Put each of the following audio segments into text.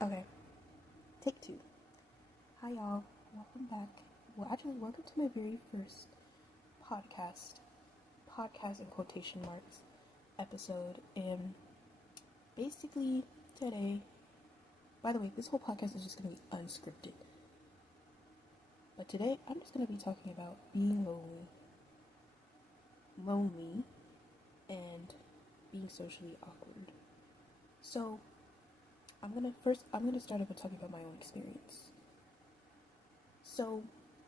Okay, take two. Hi, y'all. Welcome back. Well, actually, welcome to my very first podcast. Podcast in quotation marks episode. And basically, today, by the way, this whole podcast is just going to be unscripted. But today, I'm just going to be talking about being lonely, and being socially awkward. So, I'm gonna start off by talking about my own experience. So,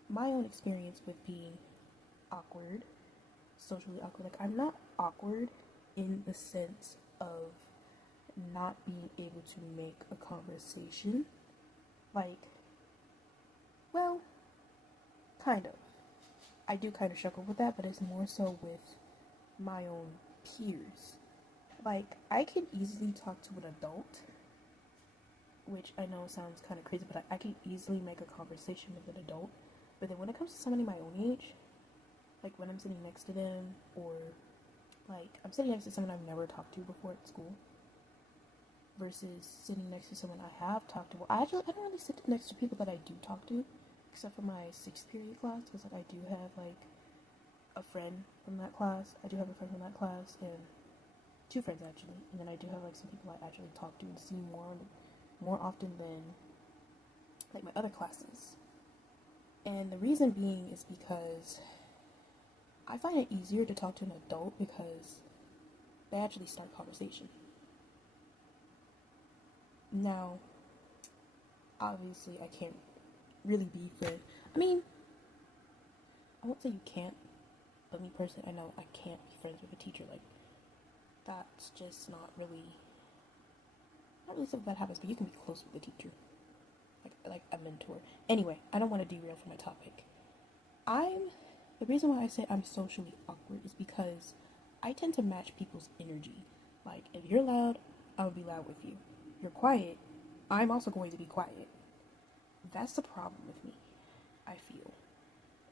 my own experience with being awkward, socially awkward, like, I'm not awkward in the sense of not being able to make a conversation. Like, well, kind of. I do kind of struggle with that, but it's more so with my own peers. Like, I can easily talk to an adult, which I know sounds kind of crazy, but I can easily make a conversation with an adult. But then when it comes to somebody my own age, like when I'm sitting next to them, or like I'm sitting next to someone I've never talked to before at school, versus sitting next to someone I have talked to. Well, I don't really sit next to people that I do talk to, except for my sixth period class, because like I do have like a friend from that class. I do have a friend from that class, and two friends actually, and then I do have like some people I actually talk to and see more often than like my other classes. And the reason being is because I find it easier to talk to an adult because they actually start conversation. Now, obviously, I can't really be friends. I mean, I won't say you can't, but me personally, I know I can't be friends with a teacher. Like, that's just not really something that happens, but you can be close with a teacher. Like a mentor. Anyway, I don't want to derail from my topic. The reason why I say I'm socially awkward is because I tend to match people's energy. Like, if you're loud, I'll be loud with you. You're quiet, I'm also going to be quiet. That's the problem with me, I feel.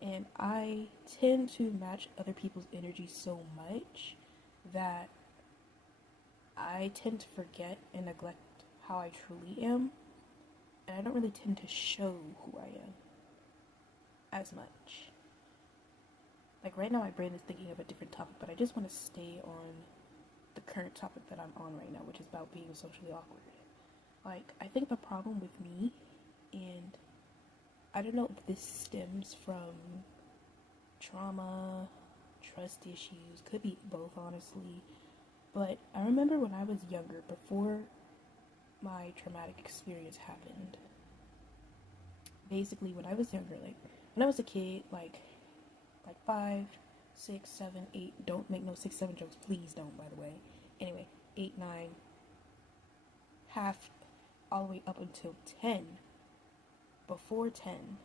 And I tend to match other people's energy so much that I tend to forget and neglect how I truly am. And I don't really tend to show who I am as much. Like right now, my brain is thinking of a different topic, but I just want to stay on the current topic that I'm on right now, which is about being socially awkward. Like, I think the problem with me, and I don't know if this stems from trauma, trust issues, could be both, honestly, but I remember when I was younger, before my traumatic experience happened, basically when I was younger, like, when I was a kid, like 5, 6, 7, 8. Don't make no 6, 7 jokes. Please don't, by the way. Anyway, 8, 9, half, all the way up until 10. Before 10,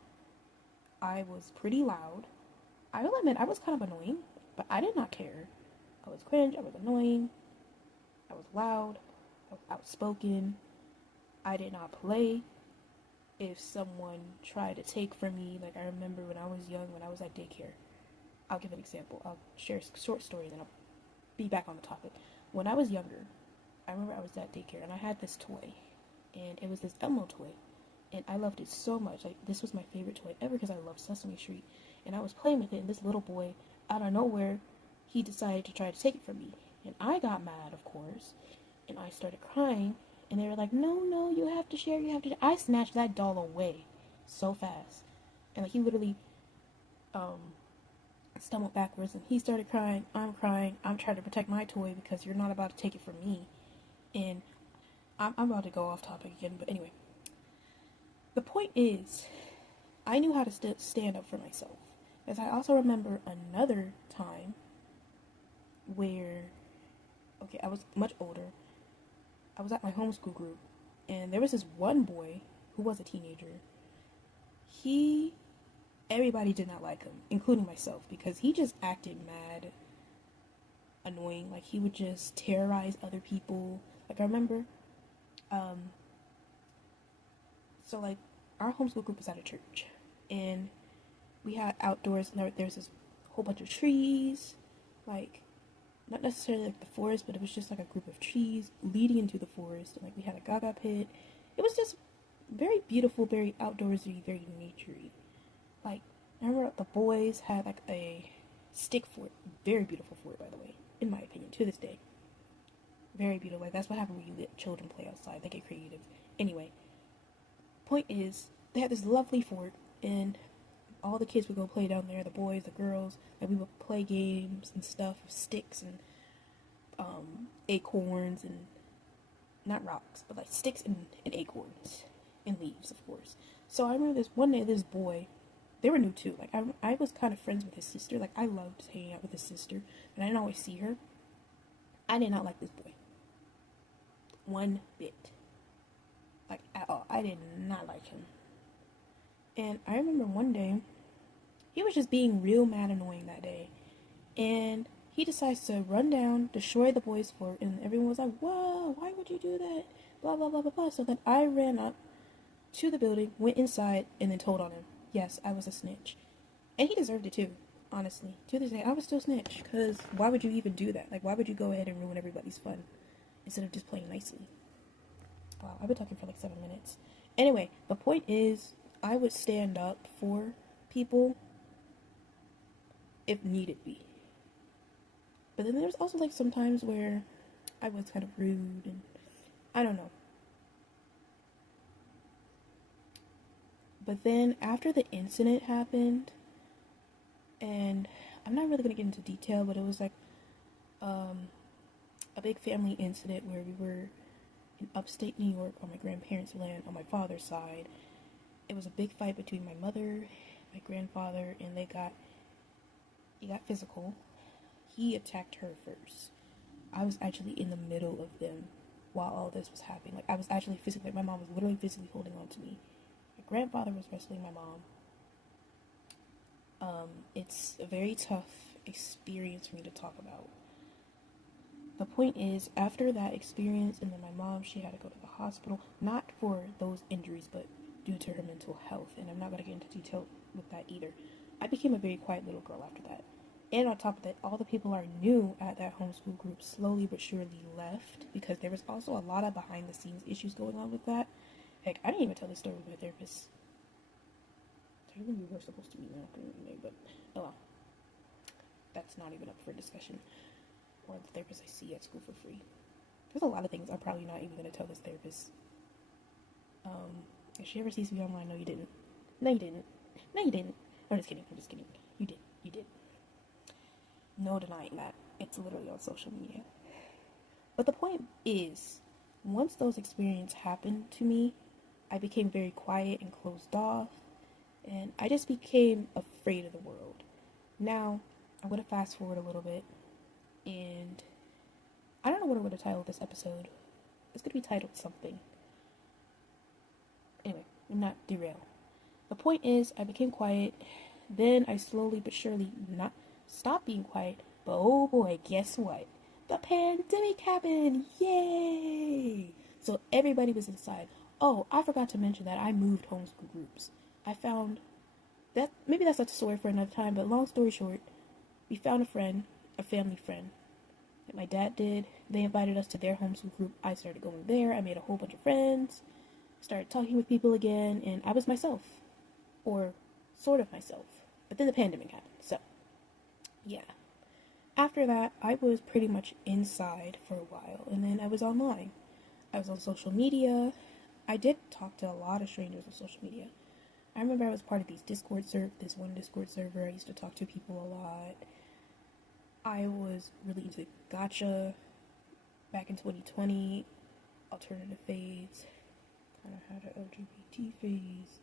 I was pretty loud. I will admit, I was kind of annoying, but I did not care. I was cringe, I was annoying, I was loud, I was outspoken. I did not play if someone tried to take from me. Like, I remember when I was young, when I was at daycare. I'll give an example. I'll share a short story, then I'll be back on the topic. When I was younger, I remember I was at daycare, and I had this toy, and it was this Elmo toy, and I loved it so much. Like, this was my favorite toy ever because I love Sesame Street, and I was playing with it, and this little boy, out of nowhere, he decided to try to take it from me, and I got mad, of course, and I started crying, and they were like, no, you have to share, I snatched that doll away so fast, and like, he literally, stumbled backwards, and he started crying, I'm crying, I'm trying to protect my toy because you're not about to take it from me, and I'm about to go off topic again, but anyway, the point is, I knew how to stand up for myself, as I also remember another time where, okay, I was much older, I was at my homeschool group, and there was this one boy who was a teenager. Everybody did not like him, including myself, because he just acted mad, annoying. Like, he would just terrorize other people. Like, I remember, so like, our homeschool group was at a church, and we had outdoors, and there's this whole bunch of trees, like, not necessarily like the forest, but it was just like a group of trees leading into the forest, and like, we had a gaga pit, it was just very beautiful, very outdoorsy, very naturey. Like, I remember the boys had like a stick fort, very beautiful fort, by the way, in my opinion, to this day. Very beautiful. Like, that's what happens when you let children play outside. They get creative. Anyway, point is, they had this lovely fort, and all the kids would go play down there. The boys, the girls, and we would play games and stuff with sticks and acorns and not rocks, but like sticks and acorns and leaves, of course. So I remember this one day, this boy, they were new too. Like I was kind of friends with his sister. Like I loved hanging out with his sister, and I didn't always see her. I did not like this boy one bit, like at all. I did not like him. And I remember one day, he was just being real mad annoying that day, and he decides to run down, destroy the boys' fort, and everyone was like, "Whoa, why would you do that?" Blah blah blah blah blah. So then I ran up to the building, went inside, and then told on him. Yes, I was a snitch. And he deserved it too, honestly. To this day, I was still snitch, because why would you even do that? Like, why would you go ahead and ruin everybody's fun instead of just playing nicely? Wow, I've been talking for like 7 minutes. Anyway, the point is, I would stand up for people if needed be. But then there's also like some times where I was kind of rude and I don't know. But then after the incident happened, and I'm not really gonna get into detail, but it was like a big family incident where we were in upstate New York on my grandparents' land on my father's side. It was a big fight between my mother, my grandfather, and it got physical. He attacked her first. I was actually in the middle of them while all this was happening. Like I was actually physically, like, my mom was literally physically holding on to me. My grandfather was wrestling my mom. It's a very tough experience for me to talk about. The point is, after that experience, and then my mom, she had to go to the hospital, not for those injuries, but due to her mental health. And I'm not going to get into detail with that either. I became a very quiet little girl after that. And on top of that, all the people I knew at that homeschool group slowly but surely left, because there was also a lot of behind the scenes issues going on with that. Heck, I didn't even tell this story with my therapist. Technically, we were supposed to meet now, but oh well. That's not even up for discussion. Or the therapist I see at school for free. There's a lot of things I'm probably not even going to tell this therapist. If she ever sees me online, no, you didn't. No, you didn't. No, you didn't. I'm just kidding. I'm just kidding. You did. You did. No denying that. It's literally on social media. But the point is, once those experiences happened to me, I became very quiet and closed off, and I just became afraid of the world. Now, I'm going to fast forward a little bit, and I don't know what I'm going to title this episode. It's going to be titled something. Anyway, I'm not derail. The point is, I became quiet, then I slowly but surely not stopped being quiet, but oh boy, guess what? The pandemic happened! Yay! So everybody was inside. Oh, I forgot to mention that I moved homeschool groups. I found that, maybe that's a story for another time, but long story short, we found a friend, a family friend, that my dad did. They invited us to their homeschool group. I started going there. I made a whole bunch of friends, started talking with people again, and I was myself. Or sort of myself. But then the pandemic happened, so yeah. After that, I was pretty much inside for a while, and then I was online. I was on social media. I did talk to a lot of strangers on social media. I remember I was part of this one Discord server. I used to talk to people a lot. I was really into gacha back in 2020, alternative phase, kind of had an LGBT phase.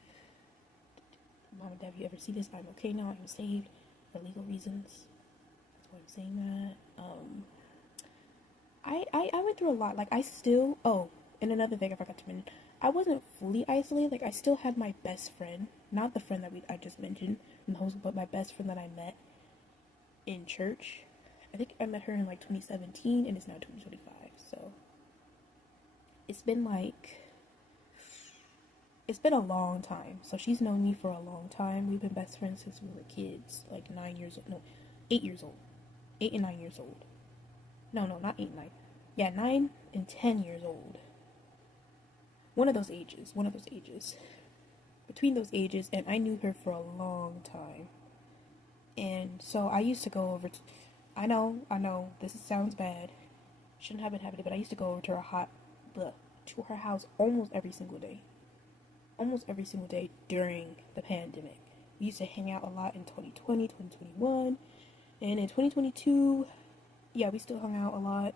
Mom and Dad, if you ever see this, I'm okay now. I'm saved for legal reasons. That's why I'm saying that. I went through a lot. Like, I still... Oh, and another thing I forgot to mention. I wasn't fully isolated. Like, I still had my best friend. Not the friend that I just mentioned, but my best friend that I met in church. I think I met her in, like, 2017, and it's now 2025. So, it's been a long time. So she's known me for a long time. We've been best friends since we were kids. Like 9 years old. No, 8 years old. 8 and 9 years old. No, not 8 and 9. Yeah, 9 and 10 years old. one of those ages, between those ages, and I knew her for a long time. And so I used to go over to, I know, this sounds bad, shouldn't have been happening, but I used to go over to to her house almost every single day during the pandemic. We used to hang out a lot in 2020, 2021, and in 2022, yeah, we still hung out a lot.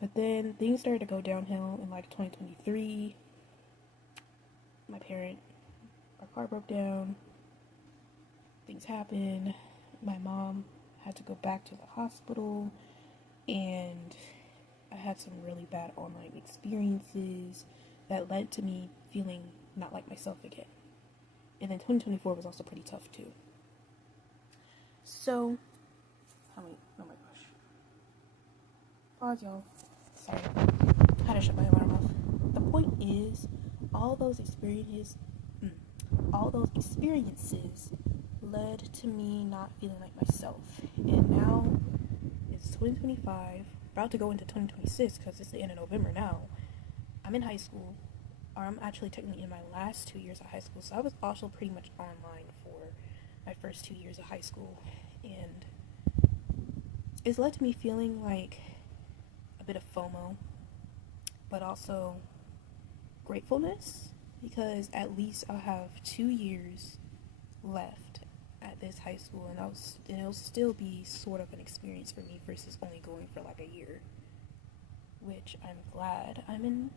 But then things started to go downhill in like 2023. My parent, our car broke down. Things happened. My mom had to go back to the hospital, and I had some really bad online experiences that led to me feeling not like myself again. And then 2024 was also pretty tough too. So, oh my gosh. Pause, y'all. Sorry. I had to shut my alarm off. The point is, all those experiences, all those experiences led to me not feeling like myself. And now it's 2025, about to go into 2026 because it's the end of November now. I'm in high school, or I'm actually technically in my last 2 years of high school, so I was also pretty much online for my first 2 years of high school, and it's led to me feeling like a bit of FOMO, but also gratefulness, because at least I'll have 2 years left at this high school, and it'll still be sort of an experience for me versus only going for like a year, which I'm glad. I'm in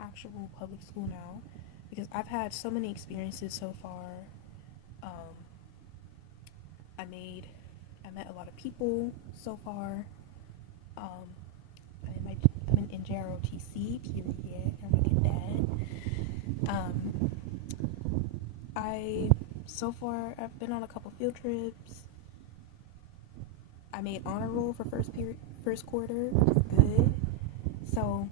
actual public school now because I've had so many experiences so far. I met a lot of people so far. I'm in NJROTC, period. I'm a cadet. So far I've been on a couple field trips. I made honor roll for first quarter, which is good. So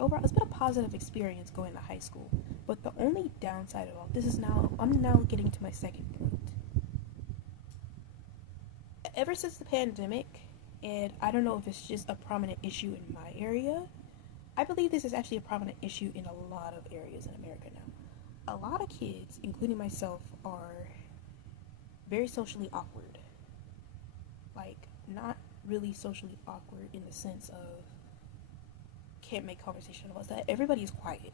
overall, it's been a positive experience going to high school. But the only downside of all this is I'm now getting to my second point. Ever since the pandemic, and I don't know if it's just a prominent issue in my area, I believe this is actually a prominent issue in a lot of areas in America now. A lot of kids, including myself, are very socially awkward. Like, not really socially awkward in the sense of can't make conversation about that. Everybody is quiet,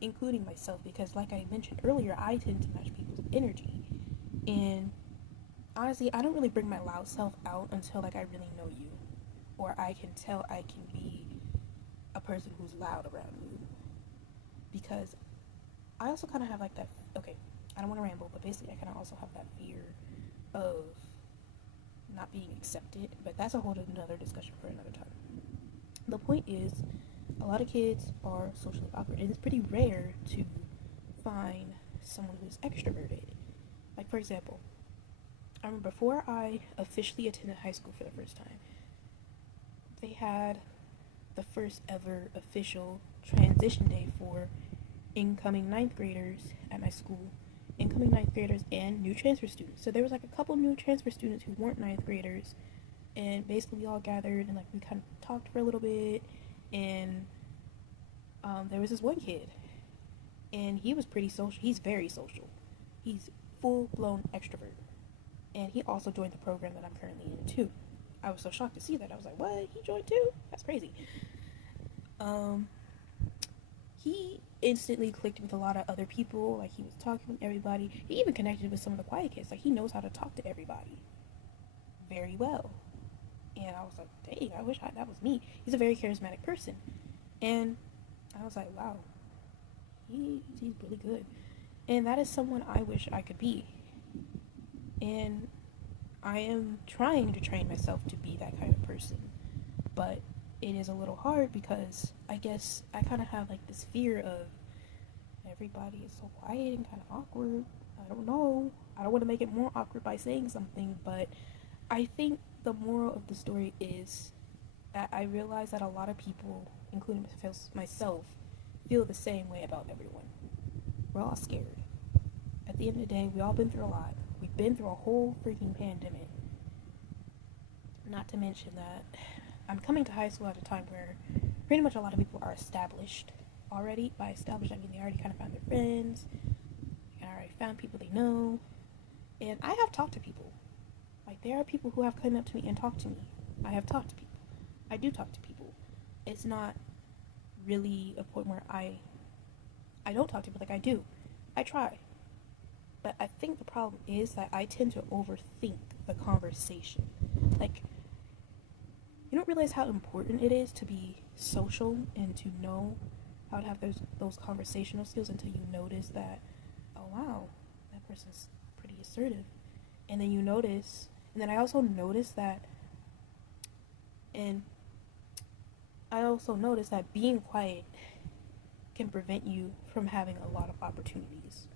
including myself, because like I mentioned earlier, I tend to match people's energy. And honestly, I don't really bring my loud self out until like I really know you, or I can tell I can be a person who's loud around you. Because I also kind of have like that, okay, I don't want to ramble, but basically I kind of also have that fear of not being accepted, but that's a whole another discussion for another time. The point is, a lot of kids are socially awkward, and it's pretty rare to find someone who's extroverted. Like, for example, I remember before I officially attended high school for the first time, they had the first ever official transition day for incoming ninth graders at my school, incoming ninth graders and new transfer students. So there was like a couple new transfer students who weren't ninth graders, and basically we all gathered and like we kind of talked for a little bit, and there was this one kid, and he was pretty social. He's very social. He's full-blown extrovert, and he also joined the program that I'm currently in too. I was so shocked to see that. I was like, what? He joined too? That's crazy. He instantly clicked with a lot of other people. Like, he was talking with everybody. He even connected with some of the quiet kids. Like, he knows how to talk to everybody very well. And I was like, dang, I wish that was me. He's a very charismatic person. And I was like, wow, he's really good. And that is someone I wish I could be. And I am trying to train myself to be that kind of person. But it is a little hard because I guess I kind of have like this fear of everybody is so quiet and kind of awkward. I don't know. I don't want to make it more awkward by saying something, but I think the moral of the story is that I realize that a lot of people, including myself, feel the same way about everyone. We're all scared. At the end of the day, we all been through a lot. We've been through a whole freaking pandemic. Not to mention that I'm coming to high school at a time where pretty much a lot of people are established. already. By established, I mean they already kind of found their friends, and already found people they know. And I have talked to people. Like, there are people who have come up to me and talked to me. I have talked to people. I do talk to people. It's not really a point where I don't talk to people. Like, I do. I try. But I think the problem is that I tend to overthink the conversation. Like, you don't realize how important it is to be social and to know how to have those conversational skills until you notice that, oh wow, that person's pretty assertive. And then you notice, and then I also noticed that, and I also noticed that being quiet can prevent you from having a lot of opportunities.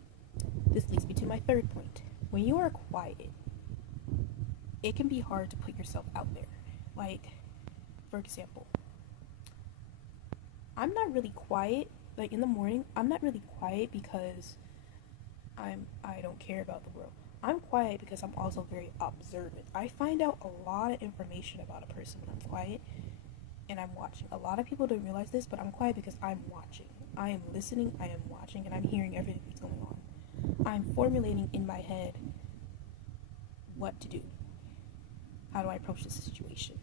This leads me to my third point. When you are quiet, it can be hard to put yourself out there. Like, for example, I'm not really quiet. Like, in the morning, I'm not really quiet because I don't care about the world. I'm quiet because I'm also very observant. I find out a lot of information about a person when I'm quiet and I'm watching. A lot of people don't realize this, but I'm quiet because I'm watching. I am listening, I am watching, and I'm hearing everything that's going on. I'm formulating in my head what to do. How do I approach this situation?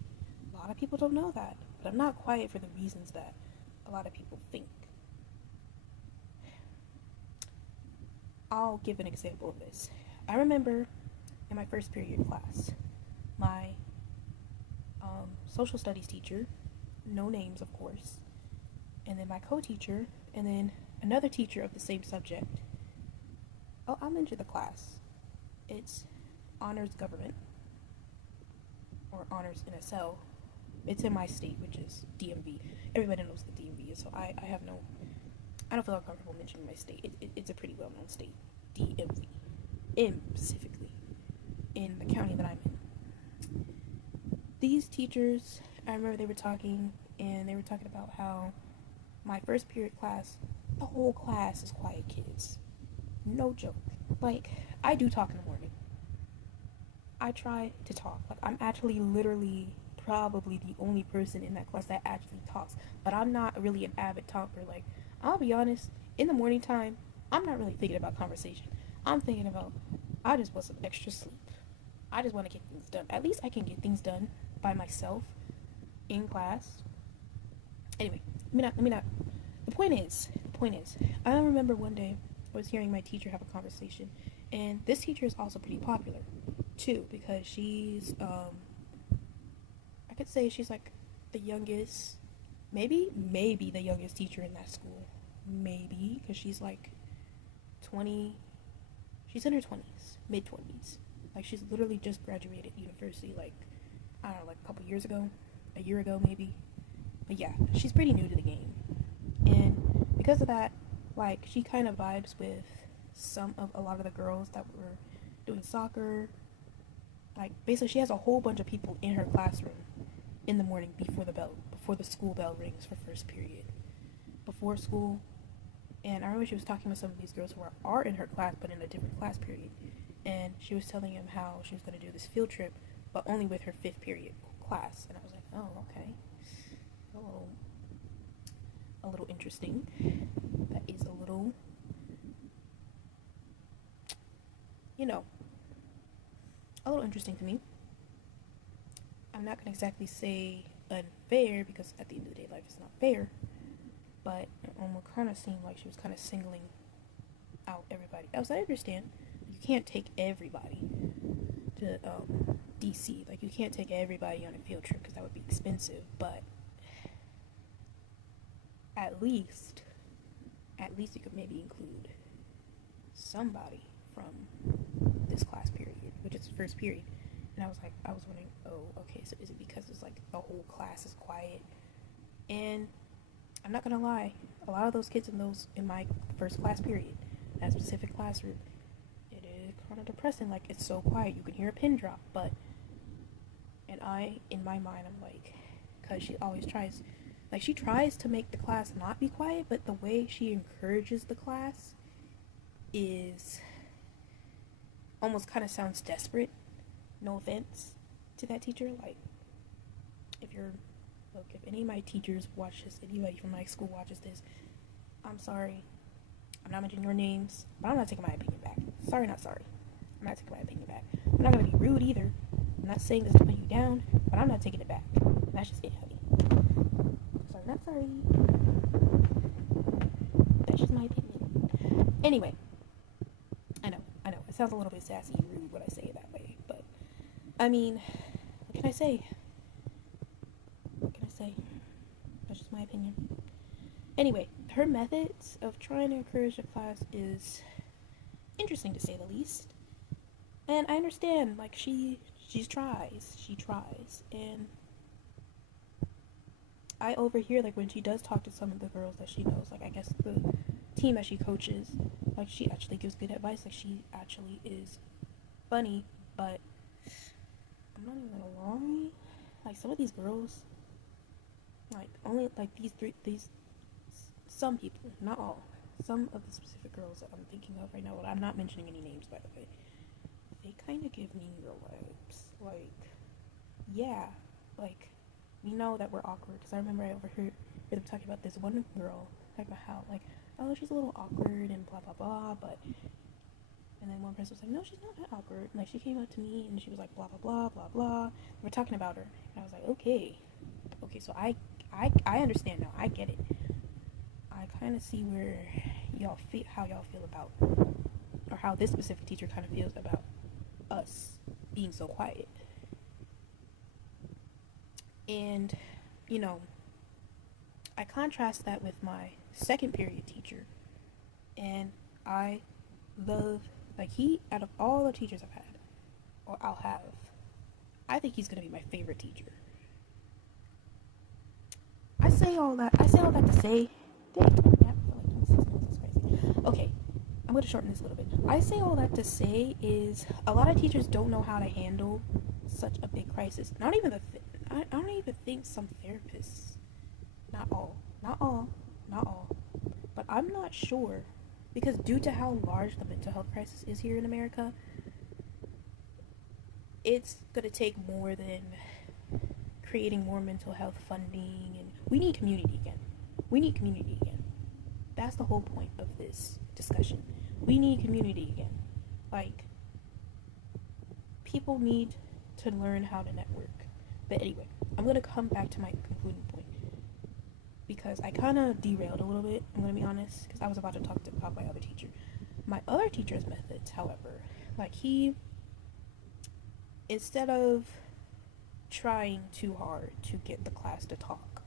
A lot of people don't know that, but I'm not quiet for the reasons that a lot of people think. I'll give an example of this. I remember in my first period class, my social studies teacher, no names of course, and then my co-teacher, and then another teacher of the same subject. Oh, I'll mention the class. It's honors government, or honors NSL. It's in my state, which is DMV. Everybody knows the DMV is, so I don't feel uncomfortable mentioning my state. It's a pretty well-known state, DMV, specifically in the county that I'm in. These teachers, I remember they were talking, and they were talking about how my first period class, the whole class is quiet kids. No joke. Like, I do talk in the morning. I try to talk. Like, I'm actually literally probably the only person in that class that actually talks. But I'm not really an avid talker. Like, I'll be honest, in the morning time, I'm not really thinking about conversation. I'm thinking about, I just want some extra sleep. I just want to get things done. At least I can get things done by myself in class. Anyway, let me not. The point is, I remember one day I was hearing my teacher have a conversation, and this teacher is also pretty popular, too, because she's, I could say she's like the youngest, maybe the youngest teacher in that school. Maybe, because she's like 20, she's in her 20s, mid-20s. Like, she's literally just graduated university, like, I don't know, like a couple years ago, a year ago maybe. But yeah, she's pretty new to the game. And because of that, like, she kind of vibes with a lot of the girls that were doing soccer. Like, basically, she has a whole bunch of people in her classroom in the morning before the school bell rings for first period. Before school. And I remember she was talking with some of these girls who are in her class, but in a different class period. And she was telling him how she was going to do this field trip, but only with her 5th period class. And I was like, oh, okay. A little interesting. That is a little, a little interesting to me. I'm not going to exactly say unfair, because at the end of the day, life is not fair. But it kind of seemed like she was kind of singling out everybody else. I understand. You can't take everybody to DC. Like, you can't take everybody on a field trip because that would be expensive. But at least you could maybe include somebody from this class period, which is the first period. And I was wondering, oh, okay, so is it because it's like the whole class is quiet? And I'm not gonna lie, a lot of those kids in my first class period, that specific classroom, it is kind of depressing. Like, it's so quiet, you can hear a pin drop. But, and in my mind, I'm like, because she always tries, like, she tries to make the class not be quiet, but the way she encourages the class is almost kind of sounds desperate. No offense to that teacher. Like, if any of my teachers watch this, anybody from my school watches this, I'm sorry. I'm not mentioning your names, but I'm not taking my opinion back. Sorry, not sorry. I'm not taking my opinion back. I'm not gonna be rude either. I'm not saying this to put you down, but I'm not taking it back. And that's just it, honey. Sorry, not sorry. That's just my opinion. Anyway, I know. It sounds a little bit sassy and rude when I say it that way, but I mean, what can I say? What can I say? That's just my opinion. Anyway, her methods of trying to encourage the class is interesting to say the least. And I understand, like she tries, and I overhear like when she does talk to some of the girls that she knows, like I guess the team that she coaches, like she actually gives good advice, like she actually is funny, but I'm not even gonna lie, like some of these girls, like only like these some people, not all, some of the specific girls that I'm thinking of right now. Well, I'm not mentioning any names, by the way. They kind of give me real vibes. Like, yeah, like we know that we're awkward because I remember I overheard them talking about this one girl, talking about how like, oh, she's a little awkward and blah blah blah, but and then one person was like, no, she's not that awkward. And, like she came up to me and she was like blah blah blah blah blah. We're talking about her, and I was like, okay, so I understand now. I get it. I kind of see where y'all feel, how y'all feel about, or how this specific teacher kind of feels about us being so quiet. And, you know, I contrast that with my second period teacher. And I love, like, out of all the teachers I've had, or I'll have, I think he's going to be my favorite teacher. I say all that to say, dang, yeah, I feel like 26 minutes is crazy. Okay, I'm going to shorten this a little bit. I say all that to say is a lot of teachers don't know how to handle such a big crisis. Not even I don't even think some therapists, not all, but I'm not sure because due to how large the mental health crisis is here in America, it's going to take more than creating more mental health funding, and we need community again. That's the whole point of this discussion. We need community again. Like, people need to learn how to network. But anyway, I'm going to come back to my concluding point because I kind of derailed a little bit, I'm going to be honest, because I was about to talk about my other teacher. My other teacher's methods, however, like instead of trying too hard to get the class to talk,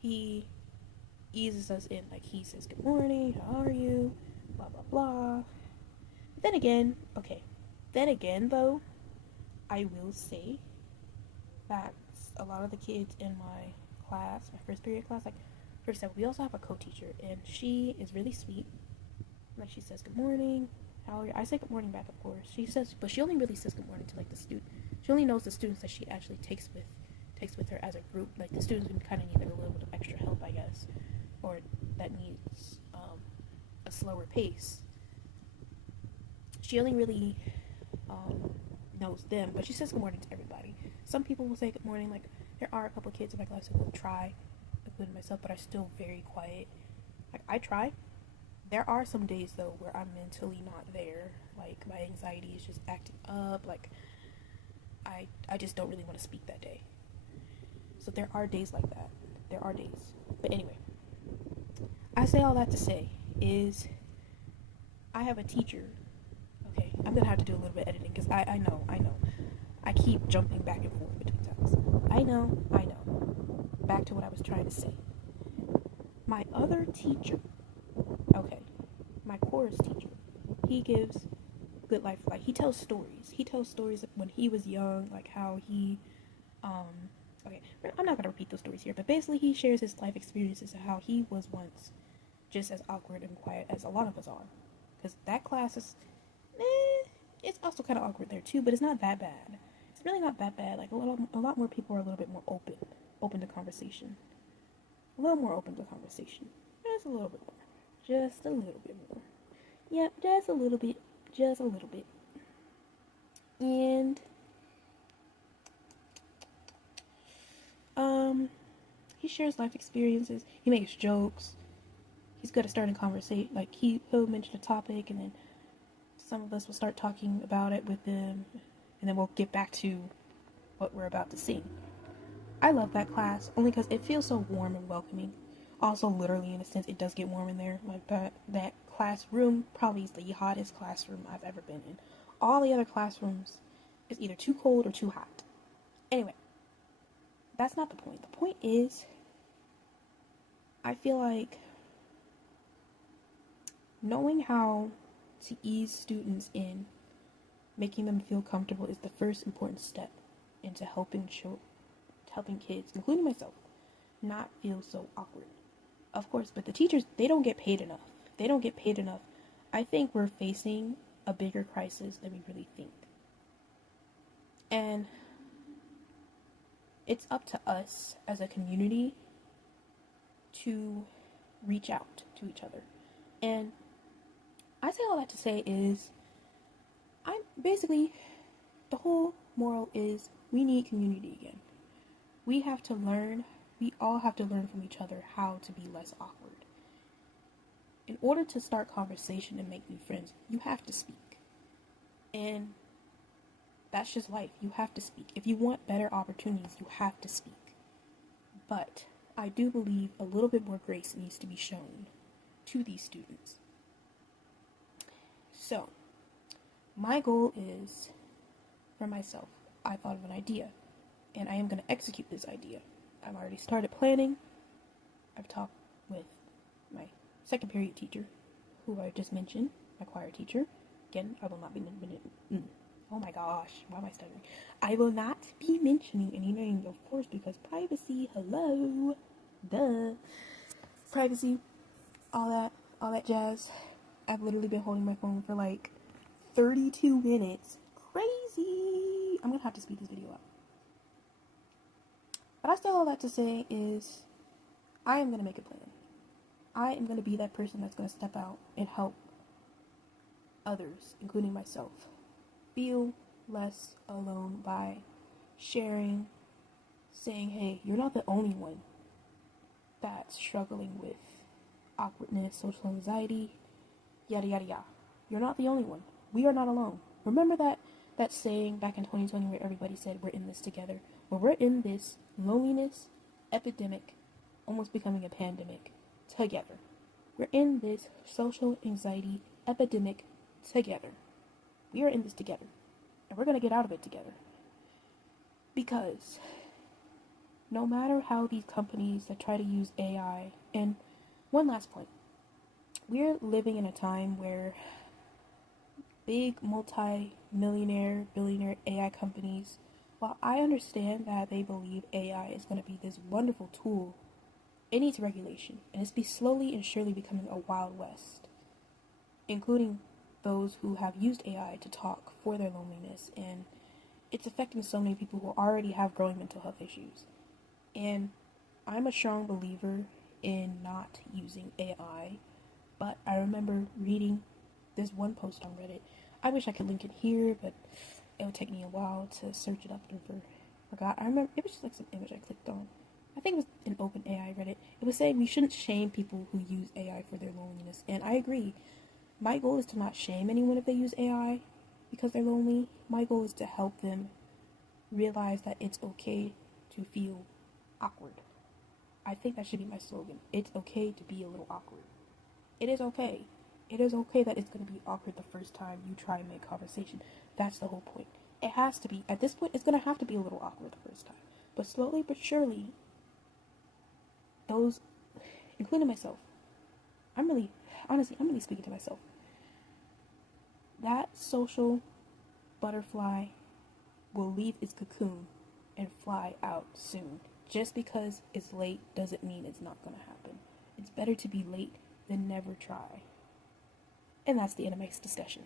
he eases us in. Like, he says, good morning, how are you, blah blah blah. But then again though, I will say that a lot of the kids in my class, my first period class, like for example, we also have a co-teacher and she is really sweet. Like, she says good morning, how are you? I say good morning back, of course. She says, but she only really says good morning to like the student. She only knows the students that she actually takes with her as a group. Like the students who kind of need like a little bit of extra help, I guess, or that needs a slower pace. She only really knows them, but she says good morning to everybody. Some people will say good morning. Like, there are a couple kids in my class who will try, including myself, but I'm still very quiet. Like, I try. There are some days though where I'm mentally not there. Like, my anxiety is just acting up. Like, I just don't really want to speak that day. So there are days like that. There are days. But anyway, I say all that to say is I have a teacher. Okay, I'm gonna have to do a little bit of editing because I know. I keep jumping back and forth between topics. I know. Back to what I was trying to say. My other teacher, okay, my chorus teacher, he gives good life. Like, he tells stories. He tells stories when he was young, like how he, okay, I'm not gonna repeat those stories here, but basically he shares his life experiences of how he was once just as awkward and quiet as a lot of us are. Because that class is, it's also kind of awkward there too, but it's not that bad. It's really not that bad. Like, a lot more people are a little bit more open to conversation. A little more open to conversation. Just a little bit more. Just a little bit more. Yep, just a little bit. Just a little bit. And he shares life experiences. He makes jokes. he's good at starting conversation. Like he'll mention a topic, and then some of us will start talking about it with him, and then we'll get back to what we're about to sing. I love that class only because it feels so warm and welcoming. Also, literally, in a sense, it does get warm in there. Like that classroom probably is the hottest classroom I've ever been in. All the other classrooms is either too cold or too hot. Anyway, that's not the point. The point is, I feel like knowing how to ease students in, making them feel comfortable is the first important step into helping kids, including myself, not feel so awkward. Of course, but the teachers, they don't get paid enough. They don't get paid enough. I think we're facing a bigger crisis than we really think. And it's up to us as a community to reach out to each other. And I say all that to say is, the whole moral is we need community again. We all have to learn from each other how to be less awkward. In order to start conversation and make new friends, you have to speak. And that's just life. You have to speak. If you want better opportunities, you have to speak. But I do believe a little bit more grace needs to be shown to these students. So, my goal is, for myself, I thought of an idea, and I am going to execute this idea. I've already started planning. I've talked with my second period teacher, who I just mentioned, my choir teacher. Again, I will not be oh my gosh, why am I stuttering? I will not be mentioning any names, of course, because privacy, hello, duh. Privacy, all that jazz. I've literally been holding my phone for like 32 minutes. Crazy! I'm gonna have to speed this video up. But I still all that to say is, I am gonna make a plan. I am gonna be that person that's gonna step out and help others, including myself, feel less alone by sharing, saying, hey, you're not the only one that's struggling with awkwardness, social anxiety, yada yada yada. You're not the only one. We are not alone. Remember that saying back in 2020 where everybody said we're in this together? Well, we're in this loneliness epidemic, almost becoming a pandemic, together. We're in this social anxiety epidemic together. We are in this together. And we're going to get out of it together. Because no matter how these companies that try to use AI, and one last point, we're living in a time where big multi-millionaire, billionaire AI companies, while I understand that they believe AI is going to be this wonderful tool, it needs regulation, and it's slowly and surely becoming a wild west, including those who have used AI to talk for their loneliness, and it's affecting so many people who already have growing mental health issues. And I'm a strong believer in not using AI, but I remember reading this one post on Reddit. I wish I could link it here, but it would take me a while to search it up and forgot. I remember it was just like some image I clicked on. I think it was an open AI Reddit. It was saying we shouldn't shame people who use AI for their loneliness, and I agree. My goal is to not shame anyone if they use AI because they're lonely. My goal is to help them realize that it's okay to feel awkward. I think that should be my slogan. It's okay to be a little awkward. It is okay. It is okay that it's going to be awkward the first time you try and make conversation. That's the whole point. It has to be. At this point, it's going to have to be a little awkward the first time. But slowly but surely, those, including myself, I'm really speaking to myself. That social butterfly will leave its cocoon and fly out soon. Just because it's late doesn't mean it's not going to happen. It's better to be late than never try. And that's the end of my discussion.